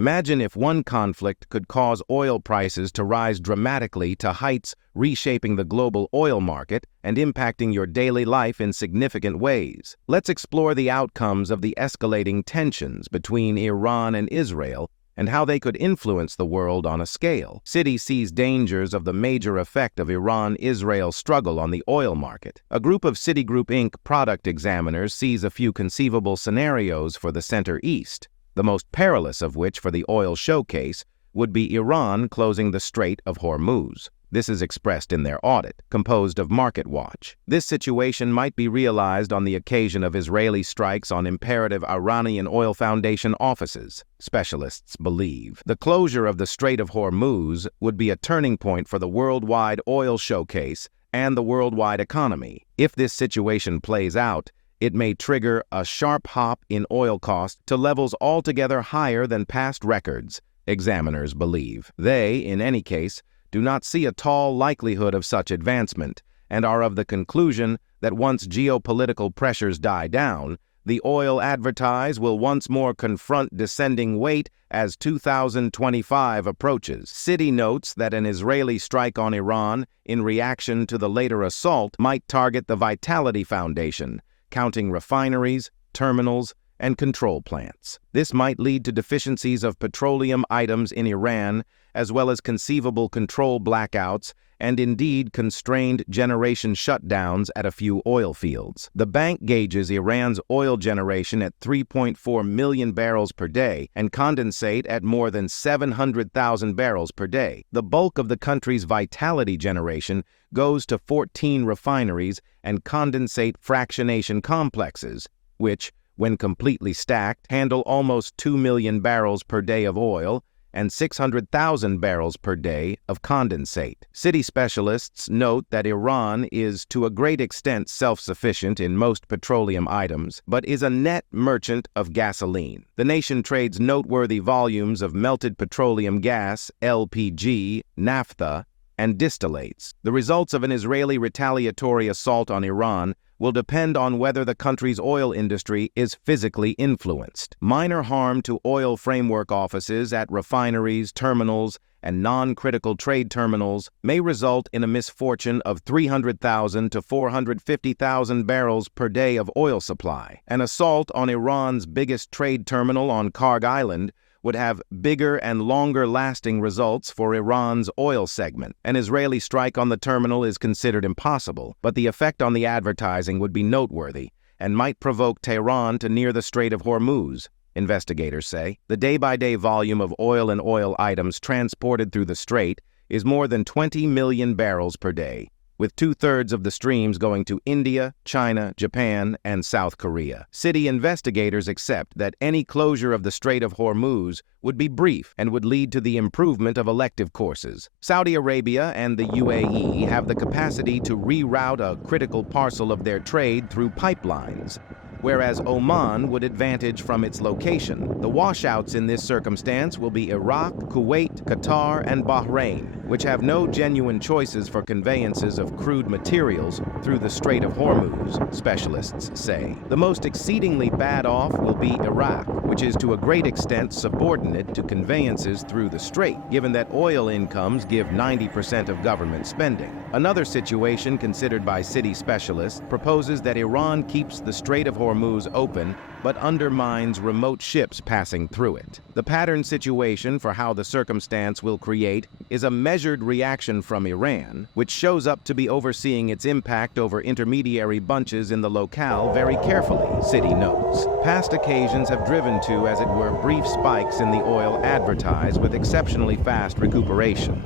Imagine if one conflict could cause oil prices to rise dramatically to heights reshaping the global oil market and impacting your daily life in significant ways. Let's explore the outcomes of the escalating tensions between Iran and Israel and how they could influence the world on a scale. Citi sees dangers of the major effect of Iran-Israel struggle on the oil market. A group of Citigroup Inc. product examiners sees a few conceivable scenarios for the Center East, the most perilous of which for the oil showcase would be Iran closing the Strait of Hormuz. This is expressed in their audit, composed of Market Watch. This situation might be realized on the occasion of Israeli strikes on imperative Iranian oil foundation offices, specialists believe. The closure of the Strait of Hormuz would be a turning point for the worldwide oil showcase and the worldwide economy. If this situation plays out, it may trigger a sharp hop in oil costs to levels altogether higher than past records, examiners believe. They, in any case, do not see a tall likelihood of such advancement and are of the conclusion that once geopolitical pressures die down, the oil advertise will once more confront descending weight as 2025 approaches. Citi notes that an Israeli strike on Iran in reaction to the later assault might target the Vitality Foundation, counting refineries, terminals, and control plants. This might lead to deficiencies of petroleum items in Iran, as well as conceivable control blackouts and indeed constrained generation shutdowns at a few oil fields. The bank gauges Iran's oil generation at 3.4 million barrels per day and condensate at more than 700,000 barrels per day. The bulk of the country's vitality generation goes to 14 refineries and condensate fractionation complexes, which, when completely stacked, handle almost 2 million barrels per day of oil and 600,000 barrels per day of condensate. Citi specialists note that Iran is to a great extent self-sufficient in most petroleum items, but is a net merchant of gasoline. The nation trades noteworthy volumes of melted petroleum gas, LPG, naphtha, and distillates. The results of an Israeli retaliatory assault on Iran will depend on whether the country's oil industry is physically influenced. Minor harm to oil framework offices at refineries, terminals, and non-critical trade terminals may result in a misfortune of 300,000 to 450,000 barrels per day of oil supply. An assault on Iran's biggest trade terminal on Karg Island would have bigger and longer-lasting results for Iran's oil segment. An Israeli strike on the terminal is considered impossible, but the effect on the advertising would be noteworthy and might provoke Tehran to near the Strait of Hormuz, investigators say. The day-by-day volume of oil and oil items transported through the strait is more than 20 million barrels per day, with 2/3 of the streams going to India, China, Japan, and South Korea. Citi investigators accept that any closure of the Strait of Hormuz would be brief and would lead to the improvement of elective courses. Saudi Arabia and the UAE have the capacity to reroute a critical parcel of their trade through pipelines, whereas Oman would advantage from its location. The washouts in this circumstance will be Iraq, Kuwait, Qatar, and Bahrain, which have no genuine choices for conveyances of crude materials through the Strait of Hormuz, specialists say. The most exceedingly bad off will be Iraq, which is to a great extent subordinate to conveyances through the strait, given that oil incomes give 90% of government spending. Another situation considered by Citi specialists proposes that Iran keeps the Strait of Hormuz open but undermines remote ships passing through it. The pattern situation for how the circumstance will create is a measured reaction from Iran, which shows up to be overseeing its impact over intermediary bunches in the locale very carefully, Citi notes. Past occasions have driven to, as it were, brief spikes in the oil advertised with exceptionally fast recuperation.